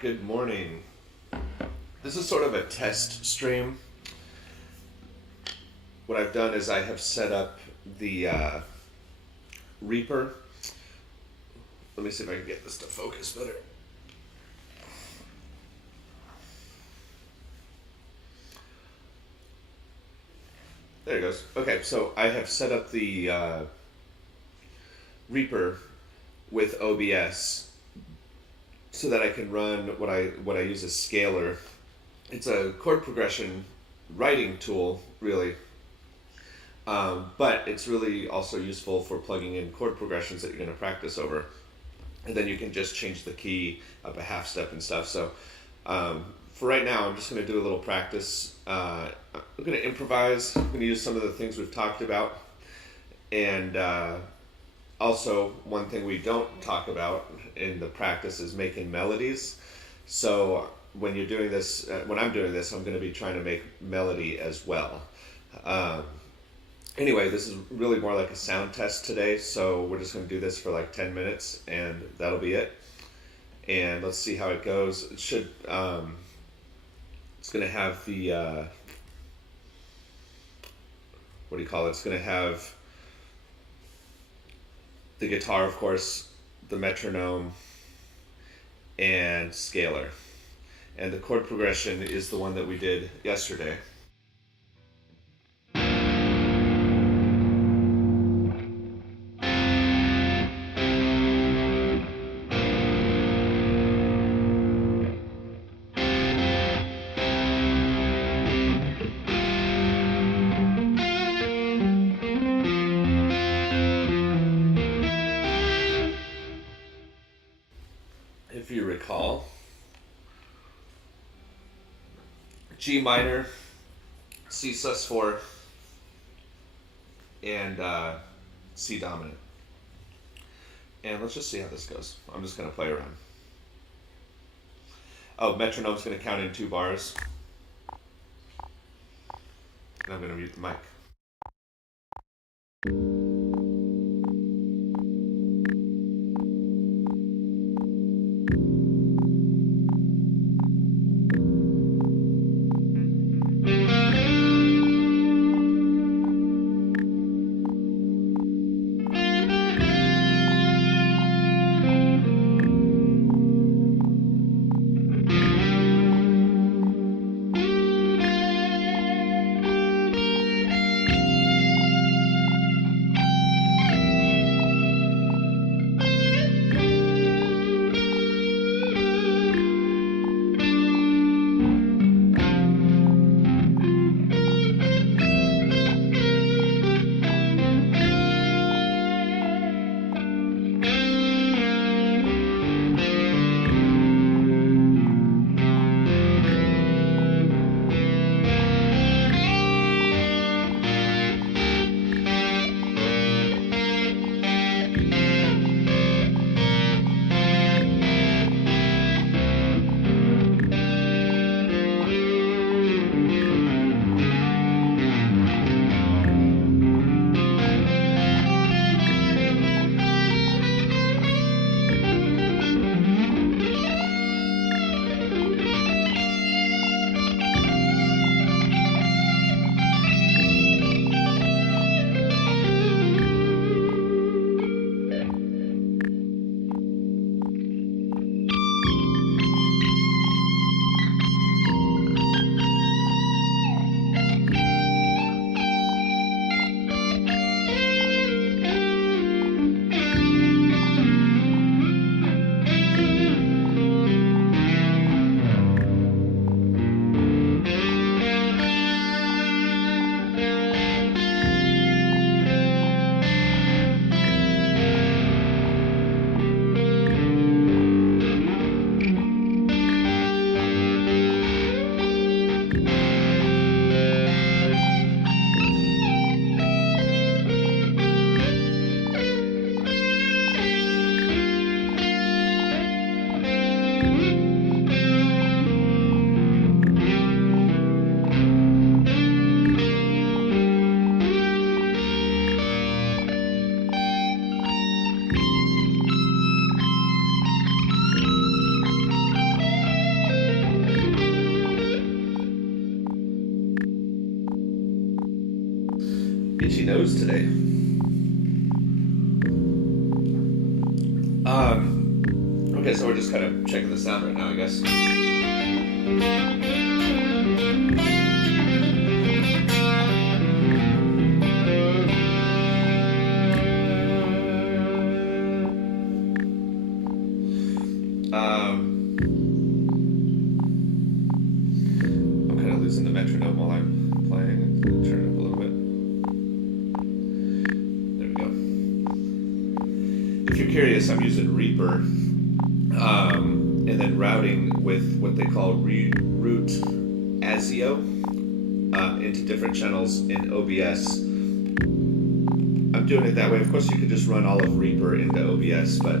Good morning. This is sort of a test stream. What I've done is I have set up the Reaper. Let me see if I can get this to focus better. There it goes. Okay, so I have set up the Reaper with OBS so that I can run what I use as scalar. It's a chord progression writing tool, really, but it's really also useful for plugging in chord progressions that you're going to practice over, and then you can just change the key up a half step and stuff. So for right now, I'm just going to do a little practice. I'm going to improvise. I'm going to use some of the things we've talked about, and also, one thing we don't talk about in the practice is making melodies. So when you're doing this, when I'm doing this, I'm going to be trying to make melody as well. Anyway, this is really more like a sound test today, so we're just going to do this for like 10 minutes, and that'll be it. And let's see how it goes. It should, it's going to have the, what do you call it? It's going to have the guitar, of course, the metronome, and scalar. And the chord progression is the one that we did yesterday. If you recall, G minor, C sus4, and C dominant. And let's just see how this goes. I'm just going to play around. Oh, metronome's going to count in 2 bars. And I'm going to mute the mic. itchy nose today. Okay, so we're just kind of checking the sound right now, I guess. I'm kind of losing the metronome while I'm playing. Turn it up a little bit. There we go. If you're curious, I'm using Reaper and then routing with what they call root ASIO into different channels in OBS. I'm doing it that way. Of course, you could just run all of Reaper into OBS, but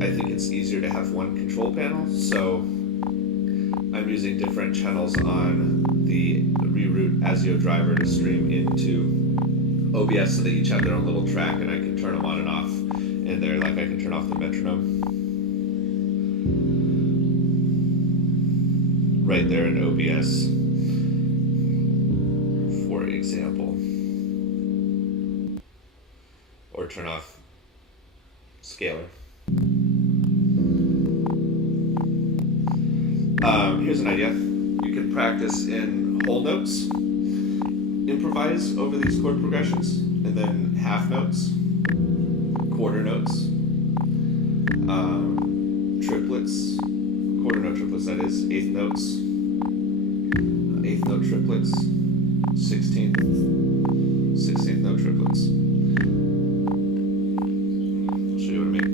I think it's easier to have one control panel, so I'm using different channels on the reroute ASIO driver to stream into OBS so they each have their own little track, and I can turn them on and off in there, like I can turn off the metronome right there in OBS, for example, or turn off scalar. Here's an idea. You can practice in whole notes, improvise over these chord progressions, and then half notes, quarter notes, triplets, quarter note triplets, that is, eighth notes, eighth note triplets, 16th note triplets. I'll show you what I mean.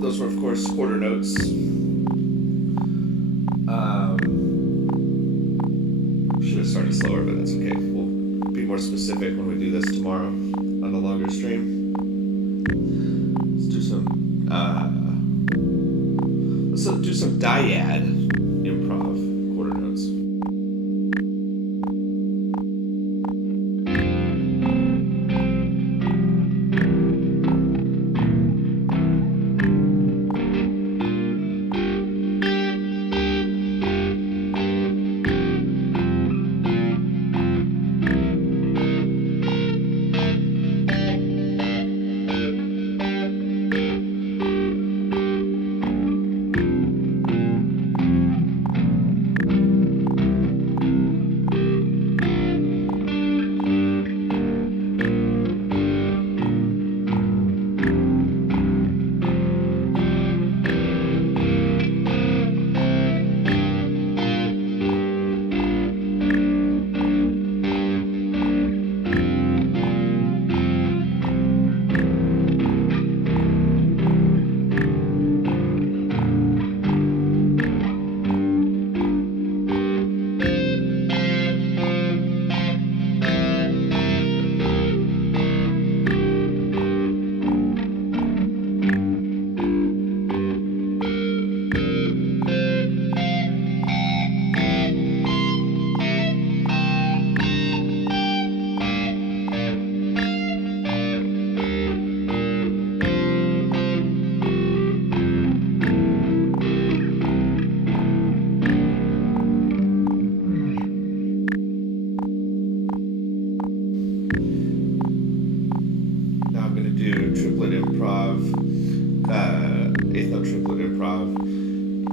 Those were, of course, quarter notes. Should have started slower, but that's okay. We'll be more specific when we do this tomorrow on the longer stream. Let's do some dyad improv quarter notes.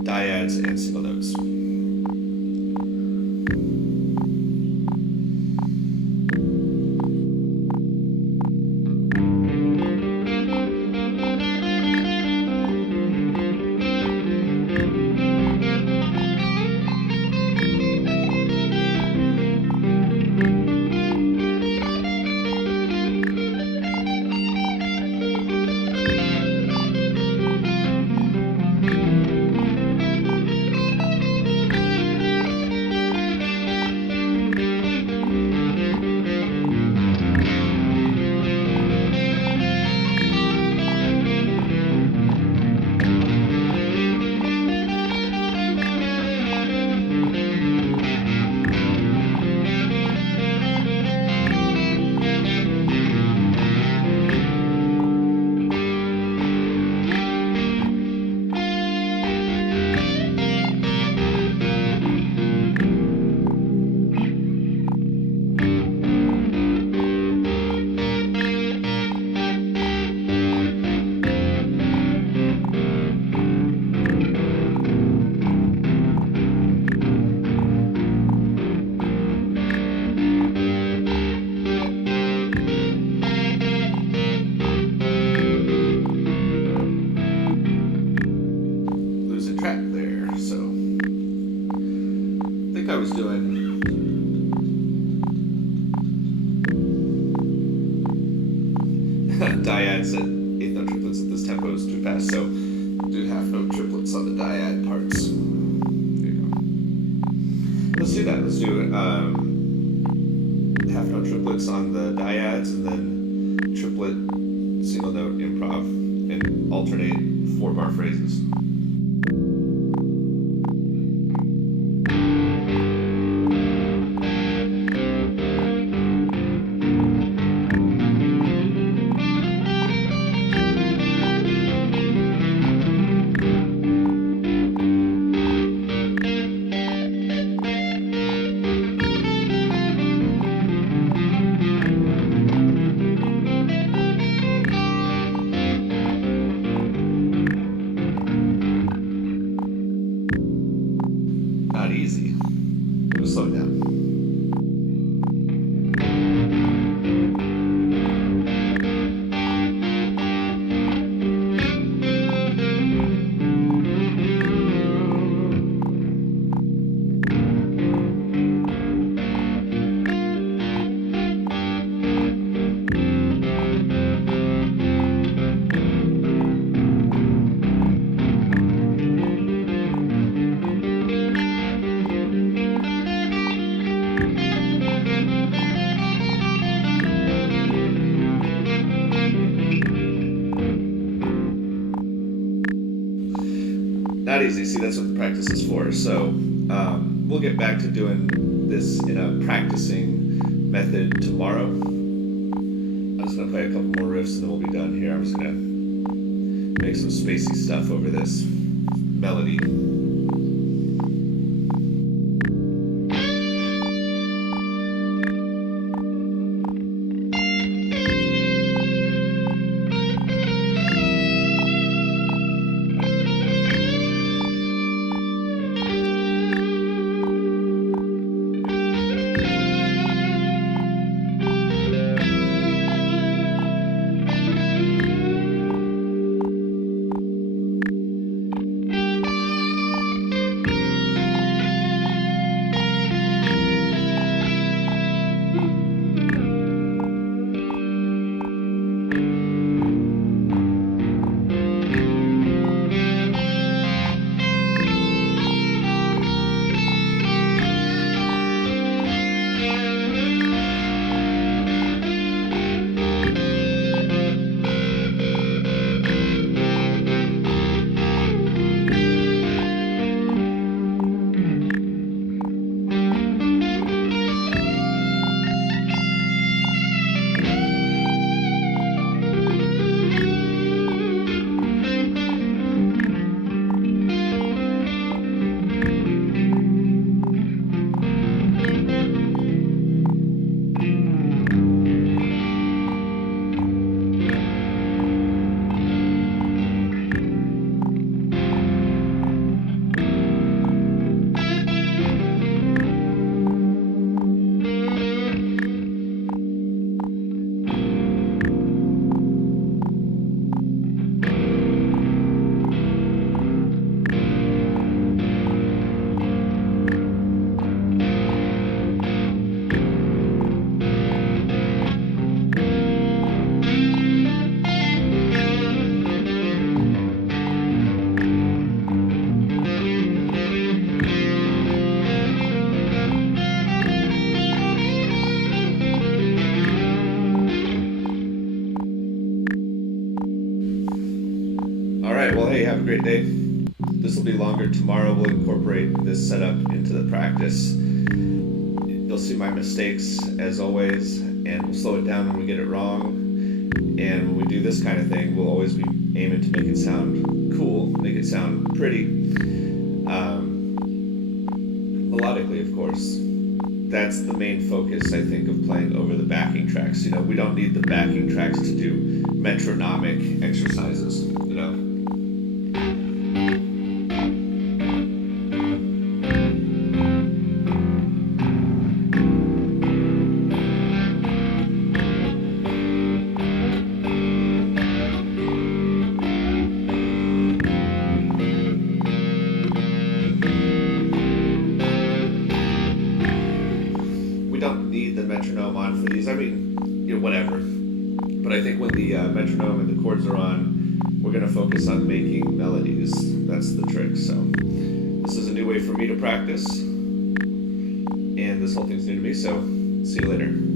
dyads and single notes. I was doing dyads at eighth note triplets at this tempo is too fast, so do half note triplets on the dyad parts. There you go. Let's do that. Let's do half note triplets on the dyads and then triplet single note improv and alternate 4-bar phrases. Not easy. I'm gonna slow it down. Not easy. See, that's what the practice is for. So we'll get back to doing this in a practicing method tomorrow. I'm just going to play a couple more riffs and then we'll be done here. I'm just going to make some spacey stuff over this melody. great day. This will be longer. Tomorrow we'll incorporate this setup into the practice. You'll see my mistakes as always, and we'll slow it down when we get it wrong. And when we do this kind of thing, we'll always be aiming to make it sound cool, make it sound pretty. Melodically, of course. That's the main focus, I think, of playing over the backing tracks. We don't need the backing tracks to do metronomic exercises, We don't need the metronome on for these. I mean, whatever. But I think when the metronome and the chords are on, we're going to focus on making melodies. That's the trick. So this is a new way for me to practice, and this whole thing's new to me. So see you later.